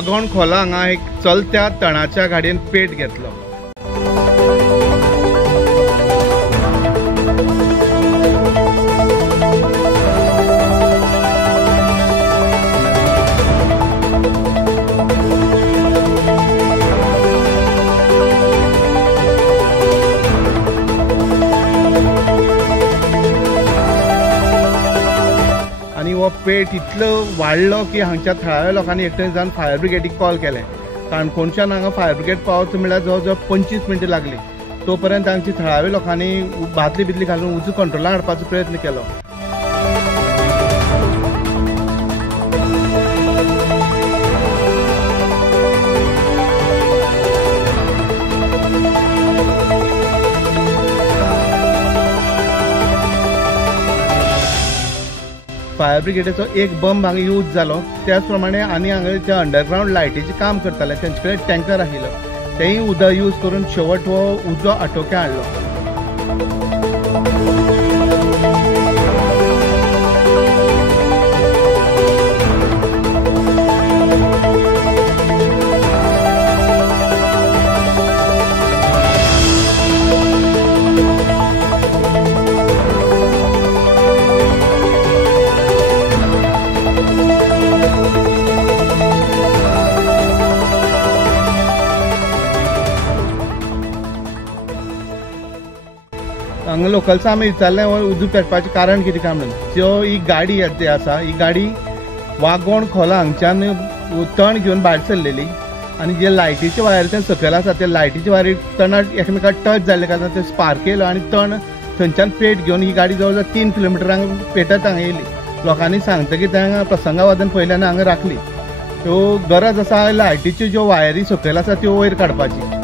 वागोण खोला हांगा एक चलत्या तणाच्या गाडयेन पेट घेतलो। आणि वो पेट इतलो वाडलो की हांगच्या थळाव्या लोकांनी एकठांय जावन फायर ब्रिगेडीक कॉल केलें। काणकोणच्यान हांगा फायर ब्रिगेड पावता म्हळ्यार जवळ जवळ 25 मिनटां लागली। तोपर्यंत हांगची थळाव्या लोकांनी बादली बिदली घालून उजो कंट्रोलान हाडपाचो प्रयत्न केलो। फायर ब्रिगेडीचो एक बंब हांगा यूज जालो। त्याच प्रमाणे आनी हांगा जे अंडरग्राउंड लायटीचें काम करताले तेंचे कडेन टँकर आशिल्लो, तेंय उदक यूज करून शेवट हो उजो आटोक्या हाडलो। हांगा लोकल्सां आमी विचारलें उजो पेटपाचें कारण कितें काय म्हणून। जो ही गाडी जी आसा ही गाडी वागोण खोला हांगच्यान तण घेवन भायर सरलेली आनी जे लायटीचे वायरीच्यान सकयल आसा ते लायटीचे वायरी तणाक एकामेकाक टच जाल्ले कारणान ते स्पार्क येयलो आनी तण थंयच्यान पेट घेवन ही गाडी जवळ जवळ 3 किलोमिटर पेटत हांगा येयली। लोकांनी सांगतकीर हांगा प्रसंगावधान पयल्यान हांगा राखली। त्यो गरज आसा लायटीच्यो ज्यो वायरी सकयल आसा त्यो वयर काडपाची।